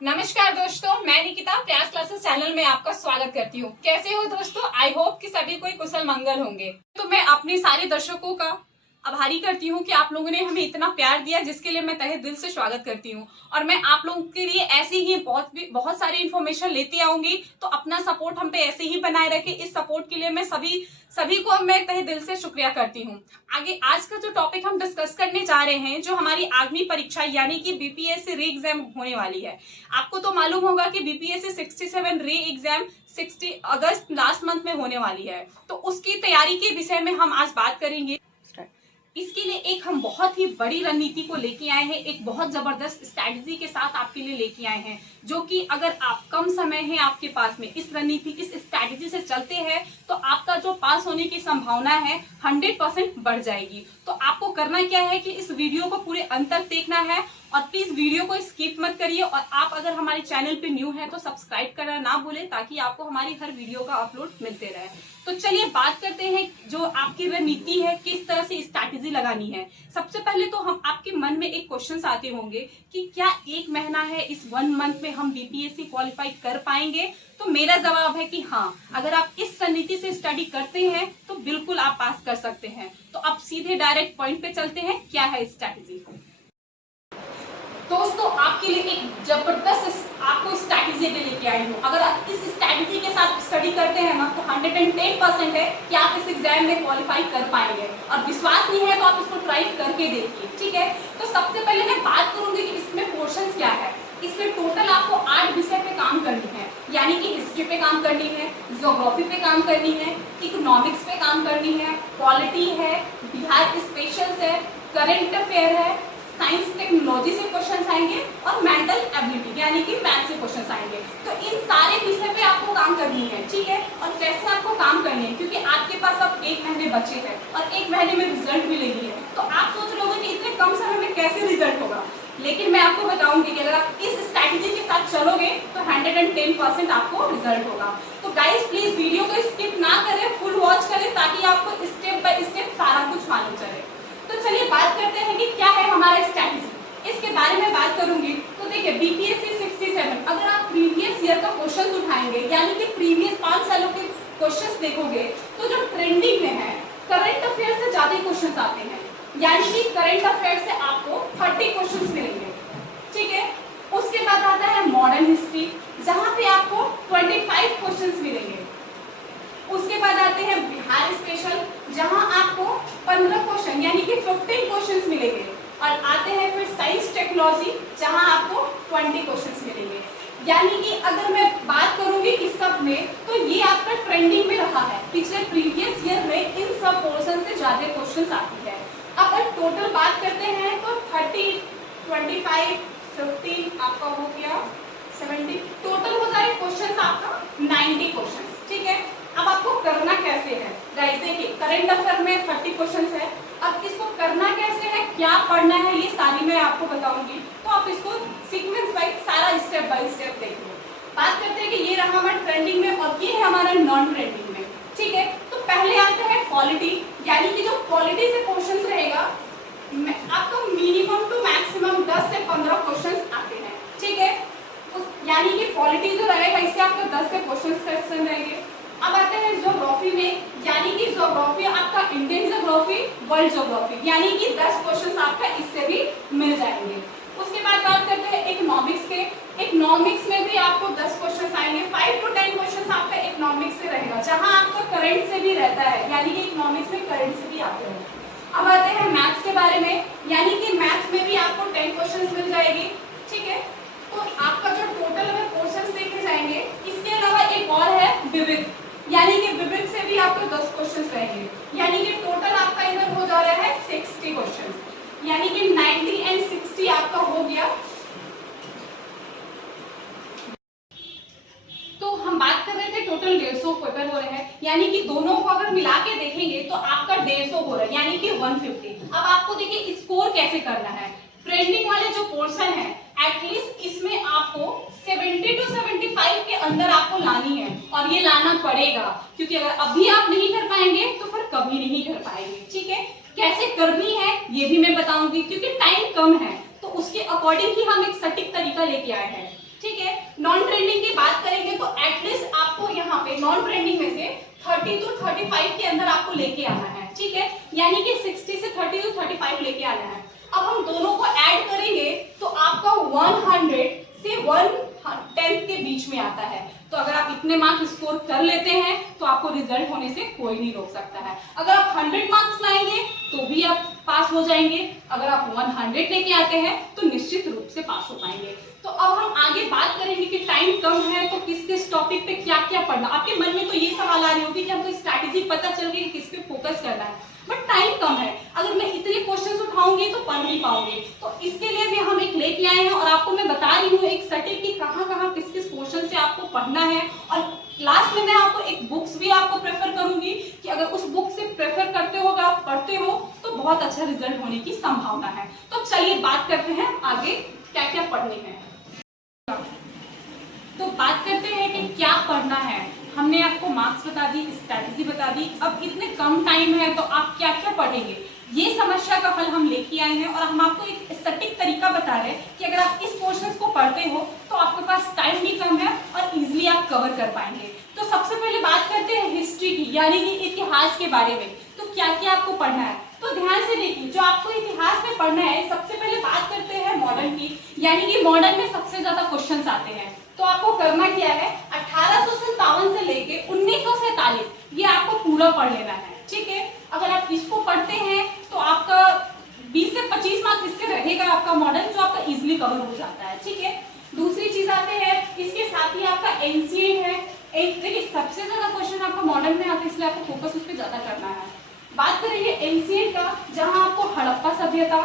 नमस्कार दोस्तों, मैं निकिता प्रयास क्लासेस चैनल में आपका स्वागत करती हूँ। कैसे हो दोस्तों? आई होप कि सभी कोई कुशल मंगल होंगे। तो मैं अपने सारे दर्शकों का आभारी करती हूँ कि आप लोगों ने हमें इतना प्यार दिया, जिसके लिए मैं तहे दिल से स्वागत करती हूँ। और मैं आप लोगों के लिए ऐसी ही बहुत सारी इन्फॉर्मेशन लेती आऊंगी, तो अपना सपोर्ट हम पे ऐसे ही बनाए रखे। इस सपोर्ट के लिए मैं सभी को मैं तहे दिल से शुक्रिया करती हूँ। आगे आज का जो टॉपिक हम डिस्कस करने जा रहे हैं, जो हमारी आगामी परीक्षा यानी कि बीपीएससी री एग्जाम होने वाली है। आपको तो मालूम होगा कि बीपीएससी 67 री एग्जाम 60 अगस्त लास्ट मंथ में होने वाली है, तो उसकी तैयारी के विषय में हम आज बात करेंगे। इसके लिए एक हम बहुत ही बड़ी रणनीति को लेके आए हैं, एक बहुत जबरदस्त स्ट्रैटेजी के साथ आपके लिए लेके आए हैं, जो कि अगर आप कम समय है आपके पास में इस रणनीति इस स्ट्रैटेजी से चलते हैं, तो आपका जो पास होने की संभावना है 100% बढ़ जाएगी। तो आपको करना क्या है कि इस वीडियो को पूरे अंत तक देखना है, और प्लीज वीडियो को स्किप मत करिए। और आप अगर हमारे चैनल पे न्यू है तो सब्सक्राइब करना ना भूलें, ताकि आपको हमारी हर वीडियो का अपलोड मिलते रहे। तो चलिए बात करते हैं, जो आपकी रणनीति है किस तरह से स्ट्रैटेजी लगानी है। सबसे पहले तो हम आपके मन में एक क्वेश्चन आते होंगे कि क्या 1 महीना है, इस 1 मंथ में हम बीपीएससी क्वालिफाई कर पाएंगे? तो मेरा जवाब है कि हाँ, अगर आप इस रणनीति से स्टडी करते हैं तो बिल्कुल आप पास कर सकते हैं। तो अब सीधे डायरेक्ट पॉइंट पे चलते हैं, क्या है स्ट्रैटेजी। दोस्तों आपके लिए एक जबरदस्त आपको स्ट्रैटेजी लेके आई हूँ। अगर आप इस स्ट्रैटेजी के साथ स्टडी करते हैं ना, तो 110% है कि आप इस एग्जाम में क्वालिफाई कर पाएंगे। और विश्वास नहीं है तो आप इसको ट्राई करके देखिए, ठीक है। तो सबसे पहले मैं बात करूंगी कि इसमें पोर्शंस क्या है। इसमें टोटल आपको 8 विषय पे काम करनी है, यानी कि हिस्ट्री पे काम करनी है, ज्योग्राफी पे काम करनी है, इकोनॉमिक्स पे काम करनी है, पॉलिटी है, बिहार स्पेशल्स है, करंट अफेयर है, साइंस टेक्नोलॉजी से क्वेश्चन आएंगे, और मेंटल एबिलिटी यानी कि मैथ से क्वेश्चन आएंगे। तो इन सारे विषय पे आपको काम करनी है, ठीक है। और कैसे आपको काम करनी है, क्योंकि आपके पास अब 1 महीने बचे हैं और 1 महीने में रिजल्ट मिलेगी है। तो आप सोच रहे होंगे कि इतने कम समय में कैसे रिजल्ट होगा, लेकिन मैं आपको बताऊंगी कि अगर आप इस स्ट्रैटेजी के साथ चलोगे तो 110% आपको रिजल्ट होगा। तो गाइस प्लीज वीडियो को स्किप ना करें, फुल वॉच करें, ताकि आपको स्टेप बाय स्टेप सारा कुछ मालूम चले। तो चलिए बात करते हैं कि क्या है हमारा स्ट्रैटेजी। इसके बारे में बात करूंगी तो देखिए, बीपीएससी 67 अगर आप प्रीवियस ईयर का क्वेश्चन उठाएंगे, यानी कि प्रीवियस 5 सालों के क्वेश्चन देखोगे, तो जो ट्रेंडिंग में है करंट अफेयर से ज्यादा क्वेश्चन आते हैं, यानी कि करंट अफेयर से आपको 30 क्वेश्चन मिलेंगे, ठीक है। उसके बाद आता है मॉडर्न हिस्ट्री, जहां पे आपको 25 क्वेश्चन मिलेंगे। उसके बाद आते हैं बिहार स्पेशल, जहां आपको 15 क्वेश्चन यानी कि 15 क्वेश्चंस मिलेंगे। और आते हैं फिर साइंस टेक्नोलॉजी, जहां आपको 20 क्वेश्चंस मिलेंगे। यानी कि अगर मैं बात करूंगी इस सब में, तो ये आपका ट्रेंडिंग में रहा है। पिछले प्रीवियस ईयर में इन सब पोर्शन से ज्यादा क्वेश्चंस आती है। अगर टोटल बात करते हैं तो 30, 25, 15 आपका हो गया 70, टोटल हो जाए क्वेश्चन आपका 90 क्वेश्चन, ठीक है। अब आपको करना कैसे है गाइस, देखिए करंट अफेयर में 30 क्वेश्चंस है। अब इसको करना कैसे है, क्या पढ़ना है, ये सारी मैं आपको बताऊंगी। तो आप इसको सीक्वेंस वाइज सारा स्टेप बाय स्टेप देखिए। बात करते हैं कि ये रहा हमारा ट्रेंडिंग में और ये है हमारा नॉन ट्रेंडिंग में, ठीक है। तो पहले आता है पॉलिटी, यानी कि जो पॉलिटी से क्वेश्चन रहेगा, आपको मिनिमम टू मैक्सिमम 10 से 15 क्वेश्चन आते हैं, ठीक है। यानी कि पॉलिटी जो रहेगा, इससे आपको 10 से क्वेश्चन रहेंगे। अब आते हैं ज्योग्राफी में, यानी कि ज्योग्राफी आपका इंडियन ज्योग्राफी, वर्ल्ड ज्योग्राफी, यानी कि 10 क्वेश्चन आपका इससे भी मिल जाएंगे। उसके बाद बात करते हैं इकोनॉमिक्स के। इकोनॉमिक्स में भी आपको 10 क्वेश्चन आएंगे, 5 to 10 क्वेश्चन आपका इकोनॉमिक्स से रहेगा, जहां आपका करंट से भी रहता है, यानी कि इकोनॉमिक्स में करंट से भी आते हैं। अब आते हैं मैथ्स के बारे में, यानी कि मैथ्स में भी आपको 10 क्वेश्चन मिल जाएगी, ठीक है। तो आपका जो टोटल अगर क्वेश्चन देखे जाएंगे, इसके अलावा एक और है विविध, यानी कि विविध से भी आपको 10 क्वेश्चन रहेंगे, यानी कि टोटल आपका इधर हो जा रहा है 60 क्वेश्चन, यानी कि 90 and 60 आपका हो गया। तो हम बात कर रहे थे टोटल 150 पेपर हो रहे हैं, यानी कि दोनों को अगर मिला के देखेंगे तो आपका 150 हो रहा है, यानी कि 150। अब आपको देखिए स्कोर कैसे करना है। ट्रेंडिंग वाले जो पोर्शन है, एटलीस्ट इसमें आपको 70 to 75 के अंदर आपको लानी है, और ये लाना पड़ेगा, क्योंकि अगर अभी आप नहीं कर पाएंगे तो फिर कभी नहीं कर पाएंगे, ठीक है। कैसे करनी है ये भी मैं बताऊंगी, क्योंकि टाइम कम है, तो उसके अकॉर्डिंग ही हम एक सटीक तरीका लेके आए हैं, ठीक है। नॉन ट्रेंडिंग की बात करेंगे तो एटलीस्ट आपको यहाँ पे नॉन ट्रेंडिंग में से 30 to 35 के अंदर आपको लेके आना है, ठीक है, यानी कि 60 से 30 to 35 लेके आना है। अब हम दोनों को ऐड करेंगे तो आपका 100 से 110 के बीच में आता है। तो अगर आप इतने मार्क्स स्कोर कर लेते हैं तो आपको रिजल्ट होने से कोई नहीं रोक सकता है। अगर आप 100 मार्क्स लाएंगे तो भी आप पास हो जाएंगे, अगर आप 100 लेके आते हैं तो निश्चित रूप से पास हो पाएंगे। तो अब हम आगे बात करेंगे कि टाइम कम है तो किस किस टॉपिक पे क्या क्या पढ़ना। आपके मन में तो ये सवाल आ रही होगी कि हमको स्ट्रैटेजी पता चल गई कि किस पे फोकस करना है, बट टाइम कम है, अगर मैं इतने क्वेश्चंस उठाऊंगी तो पढ़ नहीं पाऊंगी। तो इसके लिए भी हम एक लेके आए हैं और आपको मैं बता रही हूँ एक सटीक कि कहाँ किस किस क्वेश्चन से आपको पढ़ना है। और लास्ट में मैं आपको एक बुक्स भी आपको प्रेफर करूंगी कि अगर उस बुक से प्रेफर करते हो, अगर आप पढ़ते हो तो बहुत अच्छा रिजल्ट होने की संभावना है। तो चलिए बात करते हैं आगे क्या क्या पढ़ने हैं। तो बात करते हैं कि क्या पढ़ना है। हमने आपको मार्क्स बता दी, स्ट्रैटेजी बता दी, अब इतने कम टाइम है तो आप क्या क्या पढ़ेंगे, ये समस्या का हल हम लेके आए हैं। और हम आपको एक सटीक तरीका बता रहे हैं कि अगर आप इस क्वेश्चन को पढ़ते हो तो आपके पास टाइम भी कम है और इजीली आप कवर कर पाएंगे। तो सबसे पहले बात करते हैं हिस्ट्री की, यानी कि इतिहास के बारे में। तो क्या क्या आपको पढ़ना है, तो ध्यान से देखिए, जो आपको इतिहास में पढ़ना है, सबसे पहले बात करते हैं मॉडर्न की, यानी कि मॉडर्न में सबसे ज्यादा क्वेश्चंस आते हैं। तो आपको करना क्या है, 1857 से लेके 1947 ये आपको पूरा पढ़ लेना है, ठीक है। अगर आप इसको पढ़ते हैं तो आपका 20 से 25 मार्क्स इससे रहेगा आपका मॉडर्न, जो आपका इजीली कवर हो जाता है, ठीक है। दूसरी चीज आते हैं, इसके साथ ही आपका एंशिएंट है। एक देखिए, सबसे ज्यादा क्वेश्चन आपका मॉडर्न में आता है, इसलिए आपको फोकस उस पर ज्यादा करना है। बात करेंगे एंशिएंट का, जहां आपको हड़प्पा सभ्यता,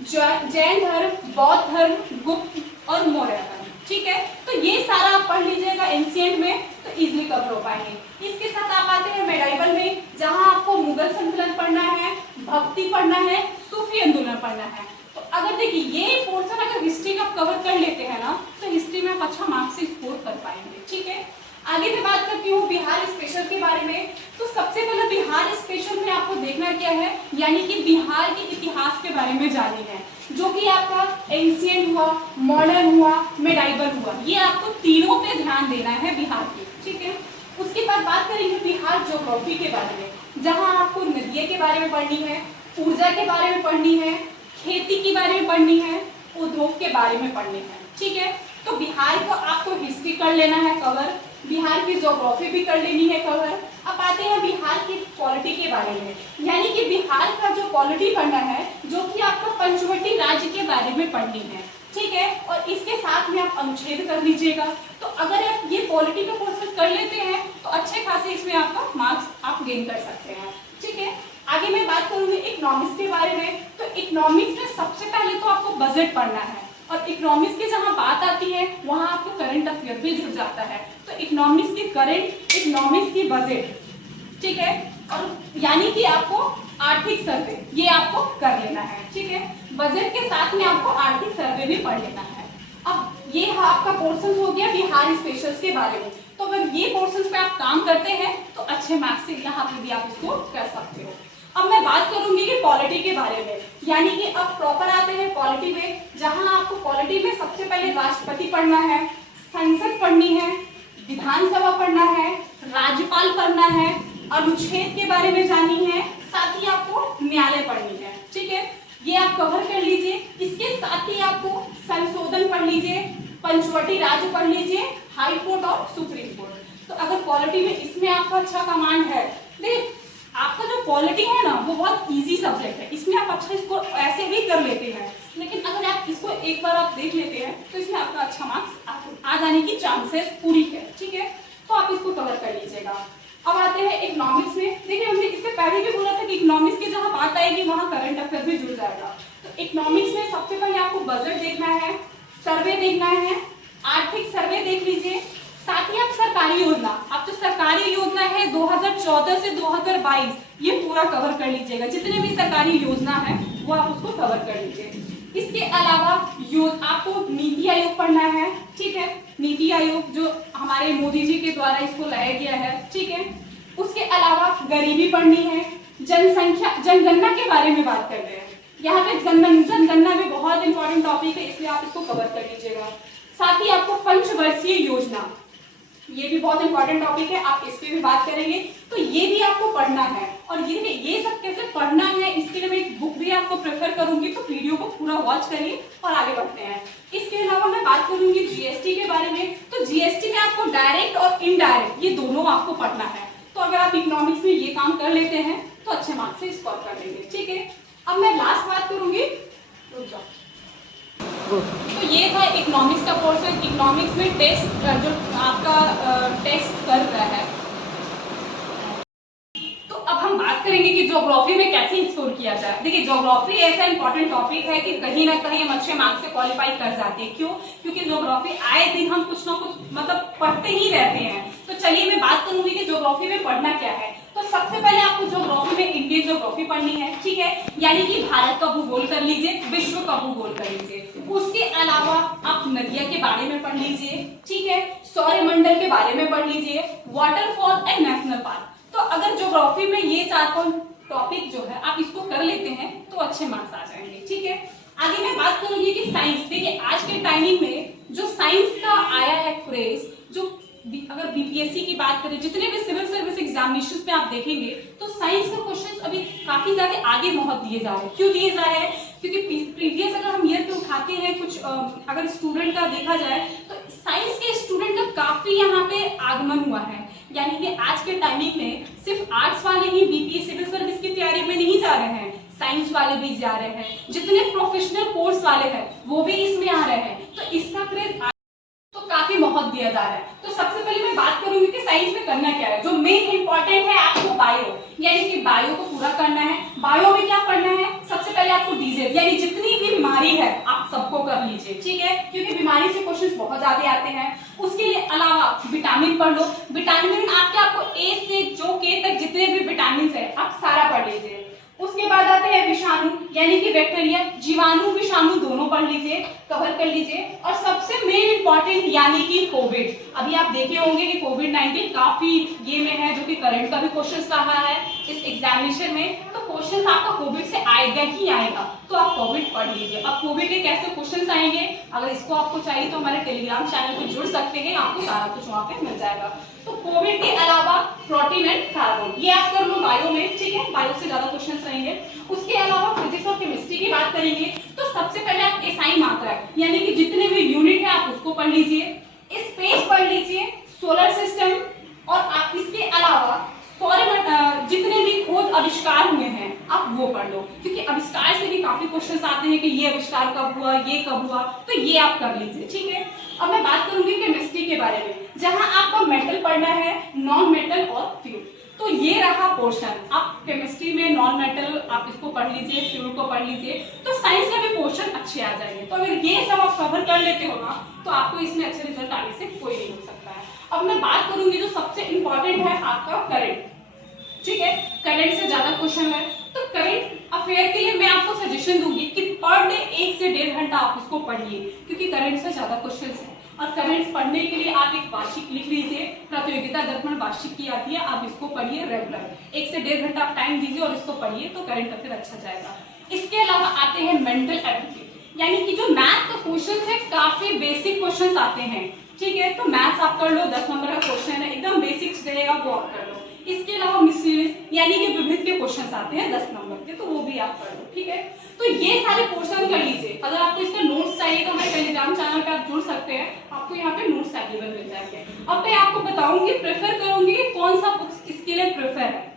जैन धर्म, बौद्ध धर्म, गुप्त और मौर्य धर्म, ठीक है। तो ये सारा आप पढ़ लीजिएगा एंशिएंट में, तो इजीली कवर हो पाएंगे। इसके साथ आप आते हैं मेडाइवल में, जहां आपको मुगल संतुलन पढ़ना है, भक्ति पढ़ना है, सूफी आंदोलन पढ़ना है। तो अगर देखिए ये पोर्शन अगर हिस्ट्री का कवर कर लेते हैं ना, तो हिस्ट्री में आप अच्छा मार्क्स स्कोर कर पाएंगे, ठीक है। आगे मैं बात करती हूँ बिहार स्पेशल के बारे में। तो सबसे पहले बिहार स्पेशल में आपको देखना क्या है, यानी कि बिहार के इतिहास के बारे में जाननी है, जो कि आपका एंशिएंट हुआ, मॉडर्न हुआ, मेडाइवल हुआ, ये आपको तीनों पे ध्यान देना है बिहार के, ठीक है। उसके बाद बात करेंगे बिहार ज्योग्राफी के बारे में, जहाँ आपको नदियों के बारे में पढ़नी है, ऊर्जा के बारे में पढ़नी है, खेती के बारे में पढ़नी है, उद्योग के बारे में पढ़नी है, ठीक है। तो बिहार को आपको हिस्ट्री कर लेना है कवर, बिहार की ज्योग्राफी भी कर लेनी है कवर। अब आते हैं बिहार की पॉलिटी के बारे में, यानी कि बिहार का जो पॉलिटी पढ़ना है, जो कि आपको पंचवटी राज्य के बारे में पढ़नी है, ठीक है। और इसके साथ में आप अनुच्छेद कर लीजिएगा। तो अगर आप ये पॉलिटी का कोर्सेज कर लेते हैं तो अच्छे खासे इसमें आपका मार्क्स आप गेन कर सकते हैं, ठीक है। आगे मैं बात करूंगी इकोनॉमिक्स के बारे में। तो इकोनॉमिक्स में सबसे पहले तो आपको बजट पढ़ना है, और इकोनॉमिक्स की जहाँ बात आती है वहाँ आपको करंट अफेयर भी जुड़ जाता है। तो इकोनॉमिक्स की करंट, इकोनॉमिक्स की बजट, ठीक है, और यानी कि आपको आर्थिक सर्वे ये आपको कर लेना है, ठीक है। बजट के साथ में आपको आर्थिक सर्वे भी पढ़ लेना है। अब ये आपका पोर्शन हो गया बिहार स्पेशल्स के बारे में। तो अगर ये पोर्शन पे आप काम करते हैं तो अच्छे मार्क्स से यहाँ पे भी आप इसको कर सकते हो। अब मैं बात करूंगी कि पॉलिटी के बारे में, यानी कि अब प्रॉपर आते हैं पॉलिटी में, जहां आपको पॉलिटी में सबसे पहले राष्ट्रपति पढ़ना है, संसद पढ़नी है, विधानसभा पढ़ना है, राज्यपाल पढ़ना है, अनुच्छेद के बारे में जाननी है, साथ ही आपको न्यायालय पढ़नी है, ठीक है। ये आप कवर कर लीजिए। इसके साथ ही आपको संशोधन पढ़ लीजिए, पंचवटी राज्य पढ़ लीजिए, हाई कोर्ट और सुप्रीम कोर्ट। तो अगर पॉलिटी में इसमें आपका अच्छा कमांड है, देखिए आपका जो पॉलिटी है ना वो बहुत इजी सब्जेक्ट है, इसमें आप अच्छा इसको ऐसे भी कर लेते हैं, लेकिन अगर आप इसको एक बार आप देख लेते हैं तो इसमें आपका अच्छा मार्क्स आ जाने की चांसेस पूरी है, ठीक है। तो आप इसको कवर कर लीजिएगा। अब आते हैं इकोनॉमिक्स में। देखिए हमने इससे पहले भी बोला था कि इकोनॉमिक्स की जहाँ बात आएगी वहाँ करंट अफेयर भी जुड़ जाएगा। तो इकोनॉमिक्स में सबसे पहले आपको बजट देखना है, सर्वे देखना है, आर्थिक सर्वे देख लीजिए, साथ ही आप सरकारी योजना, आप जो सरकारी योजना है 2014 से 2022 ये पूरा कवर कर लीजिएगा। जितने भी सरकारी योजना है वो आप उसको कवर कर लीजिए। इसके अलावा आपको नीति आयोग पढ़ना है, ठीक है। नीति आयोग जो हमारे मोदी जी के द्वारा इसको लाया गया है, ठीक है। उसके अलावा गरीबी पढ़नी है, जनसंख्या, जनगणना के बारे में बात कर रहे हैं, यहाँ पे जनगणना भी बहुत इंपॉर्टेंट टॉपिक है, इसलिए आप इसको कवर कर लीजिएगा। साथ ही आपको पंचवर्षीय योजना, ये भी बहुत इंपॉर्टेंट टॉपिक है, आप इस पे भी बात करेंगे, तो ये भी आपको पढ़ना है। और ये सब कैसे पढ़ना है इसके लिए मैं एक बुक भी आपको प्रेफर करूंगी, तो वीडियो को पूरा वॉच करिए और आगे बढ़ते हैं। इसके अलावा मैं बात करूंगी जीएसटी के बारे में। तो जीएसटी में आपको डायरेक्ट और इनडायरेक्ट ये दोनों आपको पढ़ना है। तो अगर आप इकोनॉमिक्स में ये काम कर लेते हैं तो अच्छे मार्क्स से स्कोर कर लेंगे, ठीक है। अब मैं लास्ट बात करूंगी, तो ये था इकोनॉमिक्स का कोर्स है। इकोनॉमिक्स में टेस्ट जो आपका टेस्ट कर रहा है, तो अब हम बात करेंगे कि ज्योग्राफी में कैसे स्कोर किया जाए। देखिए ज्योग्राफी ऐसा इंपॉर्टेंट टॉपिक है कि कहीं ना कहीं हम अच्छे मार्क्स से क्वालिफाई कर जाते हैं। क्यों? क्योंकि ज्योग्राफी आए दिन हम कुछ ना कुछ मतलब पढ़ते ही रहते हैं। तो चलिए मैं बात करूंगी कि ज्योग्राफी में पढ़ना क्या है। तो सबसे पहले आपको ज्योग्राफी में इंडियन ज्योग्राफी पढ़नी है, ठीक है, यानी कि भारत का भूगोल कर लीजिए, विश्व का भूगोल कर लीजिए। उसके अलावा आप नदियां के बारे में पढ़ लीजिए, ठीक है, सौरमंडल के बारे में पढ़ लीजिए, वाटरफॉल एंड नेशनल पार्क। तो अगर ज्योग्राफी में ये 4 टॉपिक जो है आप इसको कर लेते हैं तो अच्छे मार्क्स आ जाएंगे, ठीक है। आगे मैं बात करूंगी कि साइंस। देखिए आज के टाइमिंग में जो साइंस का आया है क्रेज, जो अगर बीपीएससी की बात करें, जितने भी सिविल सर्विस एग्जामिनेशन में आप देखेंगे तो साइंस के क्वेश्चंस अभी काफी ज्यादा आगे बहुत दिए जा रहे हैं। क्यों दिए जा रहे हैं? क्योंकि प्रीवियस अगर हम ईयर पे उठाते हैं कुछ अगर स्टूडेंट का देखा जाए तो साइंस के स्टूडेंट का काफी यहाँ पे आगमन हुआ है। यानी कि आज के टाइमिंग में सिर्फ आर्ट्स वाले ही बीपीएससी सिविल सर्विस की तैयारी में नहीं जा रहे हैं, साइंस वाले भी जा रहे हैं, जितने प्रोफेशनल कोर्स वाले हैं वो भी इसमें आ रहे हैं। तो इसका क्रेज तो काफी बहुत दिया जा रहा है। तो सबसे पहले मैं बात करूंगी कि साइंस में करना क्या है। जो मेन इंपॉर्टेंट है आपको बायो, यानी कि बायो को पूरा करना है। बायो में क्या पढ़ना है? सबसे पहले आपको डिजीज यानी जितनी भी बीमारी है आप सबको कर लीजिए, ठीक है, क्योंकि बीमारी से क्वेश्चंस बहुत ज्यादा आते हैं। उसके लिए अलावा विटामिन पढ़ लो। विटामिन आपको ए से जो के तक जितने भी विटामिन है आप सारा पढ़ लीजिए। उसके बाद आते हैं विषाणु यानी कि बैक्टीरिया, जीवाणु विषाणु दोनों पढ़ लीजिए, कवर कर लीजिए। और सबसे मेन इंपॉर्टेंट यानी कि कोविड। अभी आप देखे होंगे कि कोविड-19 काफी ये में है, जो कि करंट का भी क्वेश्चन रहा है इस एग्जामिनेशन में। तो क्वेश्चन आपका कोविड से आएगा ही आएगा, तो आप कोविड पढ़ लीजिए। अब कोविड के कैसे क्वेश्चन आएंगे, अगर इसको आपको चाहिए तो हमारे टेलीग्राम चैनल पे जुड़ सकते हैं, आपको सारा कुछ वहाँ पे मिल जाएगा। तो कोविड के अलावा प्रोटीन एंड कार्बन ये आप कर लो बायो में, ठीक है, बायो से ज्यादा क्वेश्चन रहेंगे। उसके अलावा फिजिक्स और केमिस्ट्री की बात करेंगे तो सबसे पहले आप एसआई मात्रा यानी कि जितने भी यूनिट है आप उसको पढ़ लीजिए, स्पेस पढ़ लीजिए, सोलर सिस्टम, और आप इसके अलावा जितने भी खोज आविष्कार हुए हैं आप वो पढ़ लो, क्योंकि आविष्कार से भी काफी क्वेश्चंस आते हैं कि ये आविष्कार कब हुआ, ये कब हुआ, तो ये आप कर लीजिए, ठीक है। अब मैं बात करूंगी केमिस्ट्री के बारे में, जहां आपको मेटल पढ़ना है, नॉन मेटल और फ्यूल। तो ये रहा पोर्शन। आप केमिस्ट्री में नॉन मेटल आप इसको पढ़ लीजिए, फ्यूल को पढ़ लीजिए, तो साइंस के भी पोर्शन अच्छे आ जाएंगे। तो अगर ये सब आप कवर कर लेते हो ना तो आपको इसमें अच्छे रिजल्ट आने से कोई नहीं हो सकता है। अब मैं बात करूंगी जो सबसे इंपॉर्टेंट है आपका करंट, ठीक है, करंट से ज्यादा क्वेश्चन है। तो करंट अफेयर के लिए मैं आपको सजेशन दूंगी कि पर डे 1 से 1.5 घंटा आप इसको पढ़िए, क्योंकि करंट से ज्यादा क्वेश्चन है। और करंट पढ़ने के लिए आप एक वार्षिक लिख लीजिए, प्रतियोगिता दर्पण वार्षिक की आती है, आप इसको पढ़िए रेगुलर, 1 से 1.5 घंटा आप टाइम दीजिए और इसको पढ़िए, तो करंट अफेयर अच्छा जाएगा। इसके अलावा आते हैं मेंटल एबिलिटी, यानी कि जो मैथ का क्वेश्चन है काफी बेसिक क्वेश्चन आते हैं, ठीक है, तो मैथ्स आप कर लो, 10 नंबर का क्वेश्चन है, एकदम बेसिक्स रहेगा, वो आप कर लो। इसके अलावा मिसलेनियस यानी कि विविध के क्वेश्चंस आते हैं 10 नंबर के, तो वो भी आप कर लो, ठीक है। तो ये सारे क्वेश्चन कर लीजिए। अगर आपको इसका नोट्स चाहिए तो हमारे टेलीग्राम चैनल पे आप जुड़ सकते हैं, आपको यहाँ पे नोट्स अवेलेबल मिल जाएंगे। अब मैं आपको बताऊंगी, प्रेफर करूंगी कि कौन सा बुक्स इसके लिए प्रेफर है।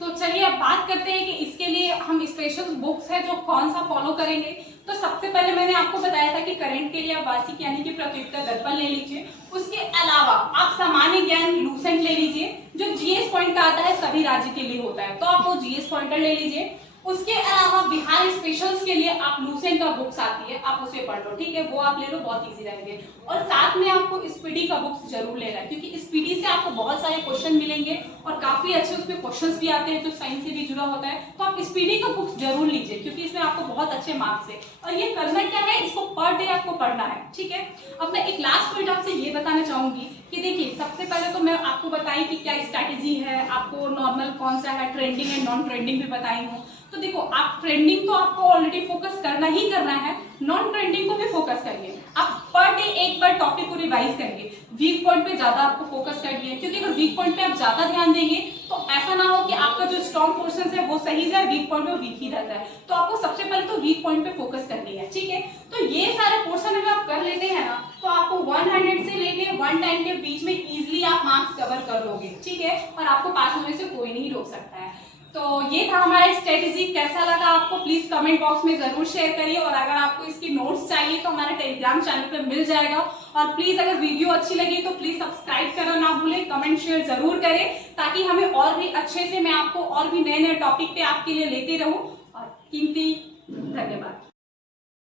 तो चलिए अब बात करते हैं कि इसके लिए हम स्पेशल बुक्स है जो कौन सा फॉलो करेंगे। तो सबसे पहले मैंने आपको बताया था कि करंट के लिए आप वार्षिक यानी कि प्रतियोगिता दर्पण ले लीजिए। उसके अलावा आप सामान्य ज्ञान लूसेंट ले लीजिए, जो जीएस पॉइंट का आता है सभी राज्य के लिए होता है, तो आप वो जीएस पॉइंटर ले लीजिए। उसके अलावा बिहार स्पेशल्स के लिए आप लूसेंट का बुक्स आती है, आप उसे पढ़ लो, ठीक है, वो आप ले लो, बहुत इजी रहेंगे। और साथ में आपको स्पीडी का बुक्स जरूर लेना है, क्योंकि स्पीडी से आपको बहुत सारे क्वेश्चन मिलेंगे और काफी अच्छे उसमें क्वेश्चंस भी आते हैं जो साइंस से भी जुड़ा होता है। तो आप स्पीडी का बुक्स जरूर लीजिए, क्योंकि इसमें आपको बहुत अच्छे मार्क्स है। और ये करना क्या है, इसको पर डे आपको पढ़ना है, ठीक है। अब मैं एक लास्ट पॉइंट आपसे ये बताना चाहूंगी कि देखिए सबसे पहले तो मैं आपको बताई कि क्या स्ट्रैटेजी है, आपको नॉर्मल कौन सा है, ट्रेंडिंग एंड नॉन ट्रेंडिंग भी बताई हूँ। तो देखो आप ट्रेंडिंग तो आपको ऑलरेडी फोकस करना ही करना है, नॉन ट्रेंडिंग को भी फोकस करिए। रिवाइज करिए, वीक पॉइंट पे ज्यादा आपको फोकस करिए, क्योंकि अगर वीक पॉइंट पे आप ज्यादा ध्यान देंगे तो ऐसा ना हो कि आपका जो स्ट्रॉन्ग पोर्शन है वो सही जाए, वीक पॉइंट पे वीक ही रहता है। तो आपको सबसे पहले तो वीक पॉइंट पे फोकस करनी है, ठीक है। तो ये सारे पोर्शन अगर आप कर लेते हैं ना तो आपको 100 से लेके 110 के बीच में इजीली आप मार्क्स कवर कर लोगे, ठीक है, और आपको पास होने से कोई नहीं रोक सकता है। तो ये था हमारा स्ट्रेटेजी। कैसा लगा आपको प्लीज कमेंट बॉक्स में जरूर शेयर करिए, और अगर आपको इसकी नोट्स चाहिए तो हमारे टेलीग्राम चैनल पे मिल जाएगा। और प्लीज अगर वीडियो अच्छी लगी तो प्लीज सब्सक्राइब करना ना भूलें, कमेंट शेयर जरूर करें, ताकि हमें और भी अच्छे से मैं आपको और भी नए नए टॉपिक पे आपके लिए लेते रहूं। और कीमती धन्यवाद।